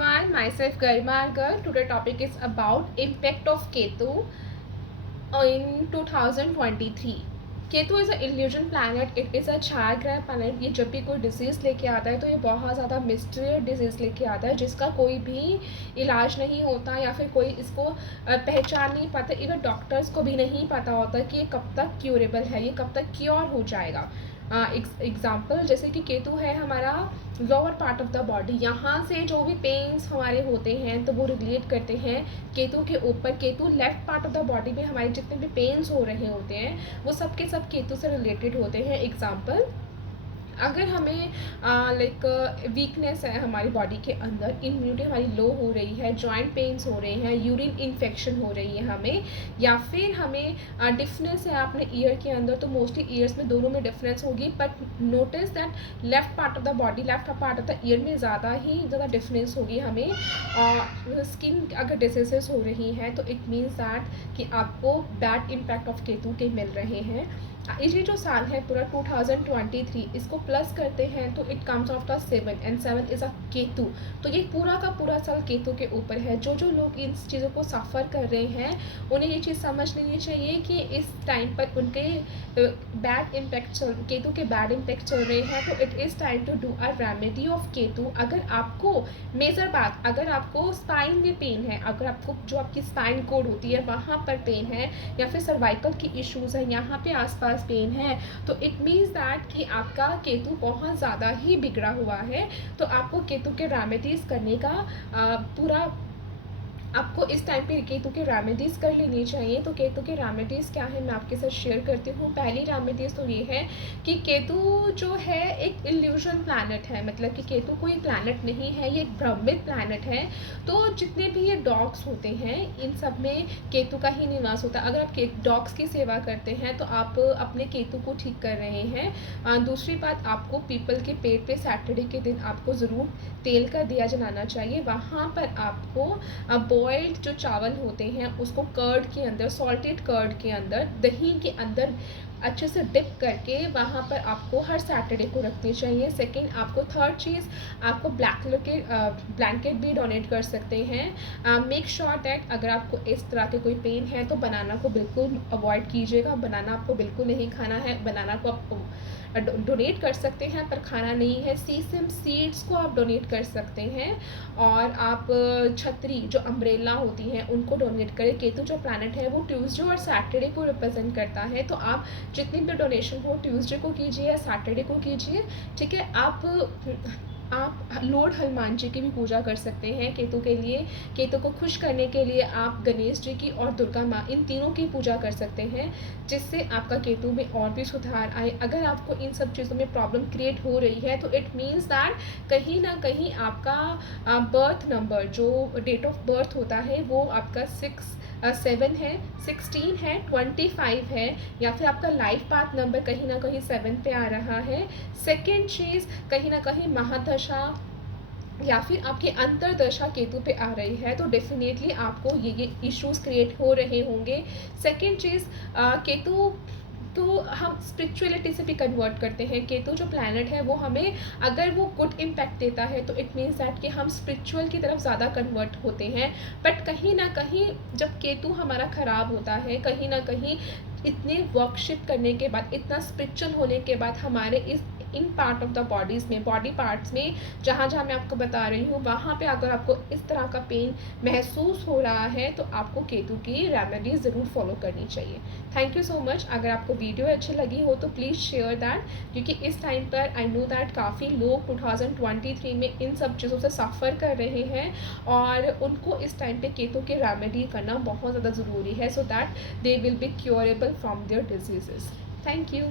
everyone, myself Garima Argar. Today topic is about impact of Ketu in 2023. Ketu is a illusion planet, it is a छाया ग्रह planet. ये जब भी कोई disease लेके आता है तो ये बहुत ज़्यादा मिस्टीरियस डिजीज़ लेके आता है जिसका कोई भी इलाज नहीं होता या फिर कोई इसको पहचान नहीं पाता। इवन डॉक्टर्स को भी नहीं पता होता कि ये कब तक क्यूरेबल है, ये कब तक क्योर हो जाएगा। एग्ज़ाम्पल जैसे कि केतु है हमारा lower part of the body, यहाँ से जो भी पेन्स हमारे होते हैं तो वो रिलेट करते हैं केतु के ऊपर। Ketu left part of the body में हमारे जितने भी पेन्स हो रहे होते हैं वो सब के सब केतु से रिलेटेड होते हैं। एग्जाम्पल, अगर हमें लाइक वीकनेस है हमारी बॉडी के अंदर, इम्यूनिटी हमारी लो हो रही है, जॉइंट पेन्स हो रहे हैं, यूरिन इन्फेक्शन हो रही है हमें, या फिर हमें डिफनेस है अपने ईयर के अंदर, तो मोस्टली ईयर्स में दोनों में डिफरेंस होगी। But notice that left part of the body, left part of the year में ज़्यादा डिफरेंस होगी हमें। स्किन अगर डिसीजेस हो रही हैं तो इट मीन्स दैट कि आपको बैड इम्पैक्ट ऑफ केतु के मिल रहे हैं। ये जो साल है पूरा 2023, इसको प्लस करते हैं तो it comes of the 7 and 7 is a Ketu. तो ये पूरा का पूरा साल केतु के ऊपर है। जो लोग इन चीज़ों को सफ़र कर रहे हैं उन्हें ये चीज़ समझ लेनी चाहिए कि इस टाइम पर उनके बैड इम्पैक्ट केतु के बैड इम्पैक्ट चल रहे हैं। तो it is time to do a remedy of Ketu. अगर आपको मेजर बात, अगर आपको स्पाइन में पेन है, अगर आपको जो आपकी स्पाइन कोड होती है वहाँ पर पेन है, या फिर सर्वाइकल की इश्यूज़ हैं, यहाँ पे आसपास पेन है, तो इट मीन्स दैट कि आपका केतु बहुत ज़्यादा ही बिगड़ा हुआ है। तो आपको केतु के रेमेडीज़ करने का पूरा आपको इस टाइम पे केतु के रेमेडीज़ कर लेनी चाहिए। तो केतु के रेमेडीज़ क्या है मैं आपके साथ शेयर करती हूँ। पहली रेमेडीज़ तो ये है कि केतु जो है एक इल्यूजन प्लैनेट है, मतलब कि केतु कोई प्लैनेट नहीं है, ये एक भ्रमित प्लैनेट है। तो जितने भी ये डॉग्स होते हैं इन सब में केतु का ही निवास होता है। अगर आप डॉग्स की सेवा करते हैं तो आप अपने केतु को ठीक कर रहे हैं। दूसरी बात, आपको पीपल के पेड़ पे सैटरडे के दिन आपको ज़रूर तेल का दिया जलाना चाहिए। वहाँ पर आपको बॉइल्ड जो चावल होते हैं उसको कर्ड के अंदर, सॉल्टेड कर्ड के अंदर, दही के अंदर अच्छे से डिप करके वहाँ पर आपको हर सैटरडे को रखनी चाहिए। सेकंड, आपको थर्ड चीज़, आपको ब्लैक कलर के ब्लैंकेट भी डोनेट कर सकते हैं। मेक श्योर दैट अगर आपको इस तरह के कोई पेन है तो बनाना को बिल्कुल अवॉइड कीजिएगा। बनाना आपको बिल्कुल नहीं खाना है। बनाना को आप डोनेट कर सकते हैं पर खाना नहीं है। सीसम सीड्स को आप डोनेट कर सकते हैं। और आप छतरी जो अम्ब्रेला होती हैं उनको डोनेट करें। केतु जो प्लैनेट है वो ट्यूसडे और सैटरडे को रिप्रेजेंट करता है। तो आप जितनी भी डोनेशन हो ट्यूसडे को कीजिए या सैटरडे को कीजिए, ठीक है। आप लॉर्ड हनुमान जी की भी पूजा कर सकते हैं केतु के लिए। केतु को खुश करने के लिए आप गणेश जी की और दुर्गा माँ, इन तीनों की पूजा कर सकते हैं जिससे आपका केतु में और भी सुधार आए। अगर आपको इन सब चीज़ों में प्रॉब्लम क्रिएट हो रही है तो इट मीन्स दैट कहीं ना कहीं आपका बर्थ नंबर, जो डेट ऑफ बर्थ होता है वो आपका 7 है, 16 है, 25 है, या फिर आपका लाइफ पाथ नंबर कहीं ना कहीं 7 पे आ रहा है। सेकेंड चीज़, कहीं ना कहीं महादशा या फिर आपकी अंतरदशा केतु पे आ रही है तो डेफिनेटली आपको ये इश्यूज़ क्रिएट हो रहे होंगे। सेकेंड चीज़, केतु तो हम स्पिरिचुअलिटी से भी कन्वर्ट करते हैं। केतु जो प्लैनेट है वो हमें अगर वो गुड इम्पैक्ट देता है तो इट मीन्स दैट कि हम स्पिरिचुअल की तरफ ज़्यादा कन्वर्ट होते हैं। बट कहीं ना कहीं जब केतु हमारा ख़राब होता है, कहीं ना कहीं इतने वर्कशिप करने के बाद, इतना स्पिरिचुअल होने के बाद हमारे in part of the bodies में, बॉडी पार्ट्स में जहाँ जहाँ मैं आपको बता रही हूँ वहाँ पे अगर आपको इस तरह का पेन महसूस हो रहा है तो आपको केतु की रेमेडी ज़रूर फॉलो करनी चाहिए। Thank you so much. अगर आपको वीडियो अच्छी लगी हो तो प्लीज़ शेयर दैट, क्योंकि इस टाइम पर आई नो दैट काफ़ी लोग 2023 में इन सब चीज़ों से सफ़र कर रहे हैं और उनको इस टाइम पे केतु के रेमेडी करना बहुत ज़्यादा ज़रूरी है, so that they will be curable from their diseases. Thank you.